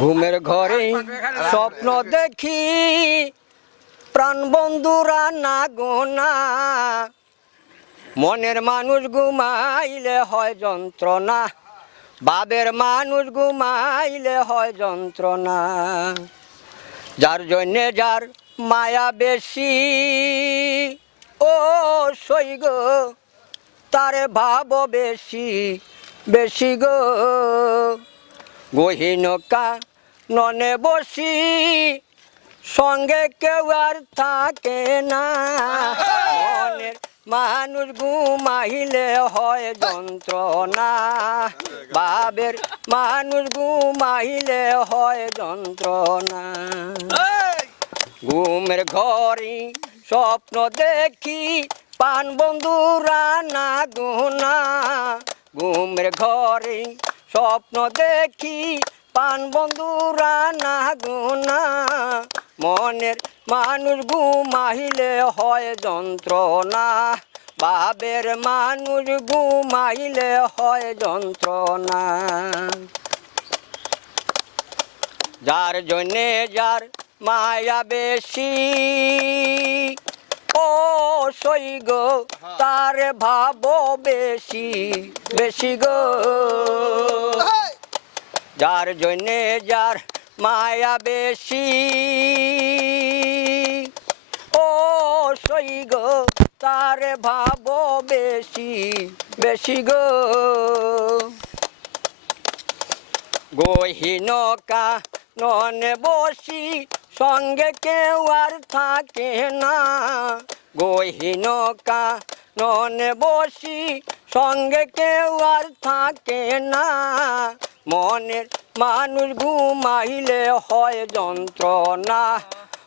ঘুমের ঘরে স্বপ্ন দেখি, প্রাণ বন্ধুরা না গোনা মনের মানুষ ঘুমাইলে হয় যন্ত্রণা, বাবের মানুষ ঘুমাইলে হয় যন্ত্রণা। যার জন্যে যার মায়া বেশি, ও সৈগ তারে ভাব বেশি বেশি গো। গহীনকা ননে বসি সঙ্গে কেউ আর থাকে না। মনের মানুষ ঘুমাইলে হয় যন্ত্রণা। বাবের মানুষ ঘুমাইলে হয় যন্ত্রণা। ঘুমের ঘরে স্বপ্ন দেখি পান বন্ধুরা না গুনা। ঘুমের ঘরে স্বপ্ন দেখি পান বন্ধুরা না গুনা মনের মানুষ ঘুমাইলে হয় যন্ত্রণা। বাবের মানুষ ঘুমাইলে হয় যন্ত্রণা। যার জন্যে যার মায়া বেশি ও সই গো তার ভাবো বেশি বেশি গো। যার জন্যে যার মায়া বেশি। ও সই গো তার ভাবো বেশি বেশি গো। গহীনকা ননে বসি সঙ্গে কেউ আর থাকে না। গহীনকা ননে বসি, সঙ্গে কেউ আর থাকে না। মনের মানুষ ঘুমাইলে হয় যন্ত্রণা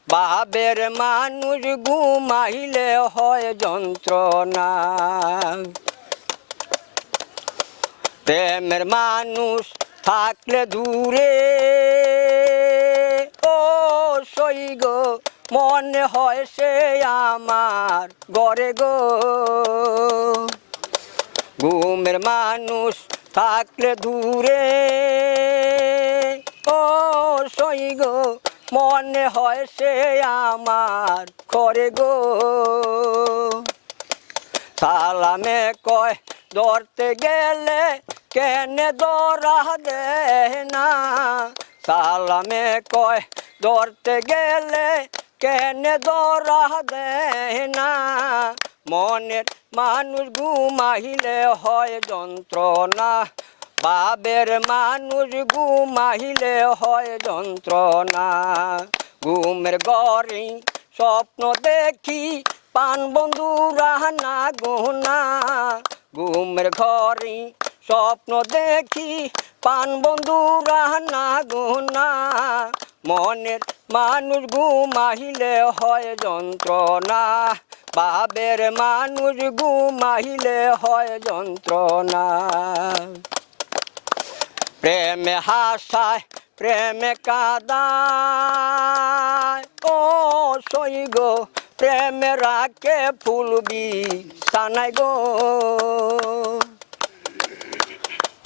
বাবের মানুষ ঘুমাইলে হয় যন্ত্রণা। প্রেমের মানুষ থাকলে দূরে সই গো, মনে হয় সে আমার গড়ে গো। ঘুমের মানুষ থাকলে দূরে। ও সই গো, মনে হয় সে আমার ঘরে গো। সালামে কয়, ধরতে গেলে কেন দরা দে না। সালামে কয়, ধরতে গেলে কেনে দরা দে না? মনের মানুষ ঘুমাইলে হয় যন্ত্রণা বাবের মানুষ ঘুমাইলে হয় যন্ত্রণা। ঘুমের গড়ি স্বপ্ন দেখি, পান বন্ধুরা না গুনা। ঘুমের ঘরে স্বপ্ন দেখি পান বন্ধুরা না গুনা। মনের মানুষ ঘুমাইলে হয় যন্ত্রণা। বাবের মানুষ ঘুমাইলে হয় যন্ত্রণা। প্রেমে হাসায়, প্রেমে কাদায়। ও সই গো, প্রেমে রাখে ফুলবি সানাই গো।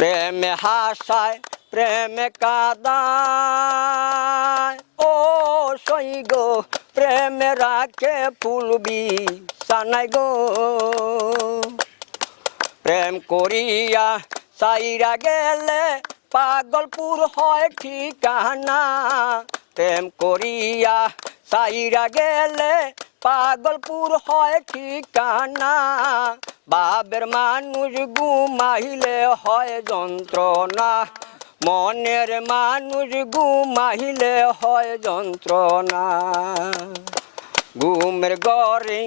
প্রেমে হাসায়, প্রেমে কাদায়। ও গো, প্রেমে রাখে ফুলবি সানাই গো। প্রেম করিয়া সাইরা গেলে পাগলপুর হয় ঠিকানা। প্রেম করিয়া সাইরা গেলে পাগলপুর হয় ঠিকানা। বাবের মানুষ ঘুমাইলে হয় যন্ত্রণা। মনের মানুষ ঘুমাইলে হয় যন্ত্রণা। ঘুমের ঘরে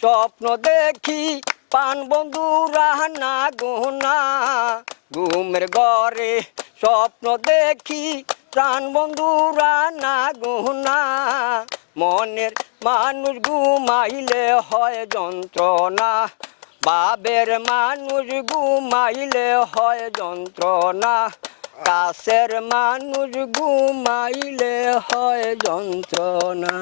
স্বপ্ন দেখি পান বন্ধুরা না গুনা। ঘুমের ঘরে স্বপ্ন দেখি প্রাণ বন্ধুরা না গুনা। মনের মানুষ ঘুমাইলে হয় যন্ত্রণা। বাবের মানুষ ঘুমাইলে হয় যন্ত্রণা। কাছের মানুষ ঘুমাইলে হয় যন্ত্রণা।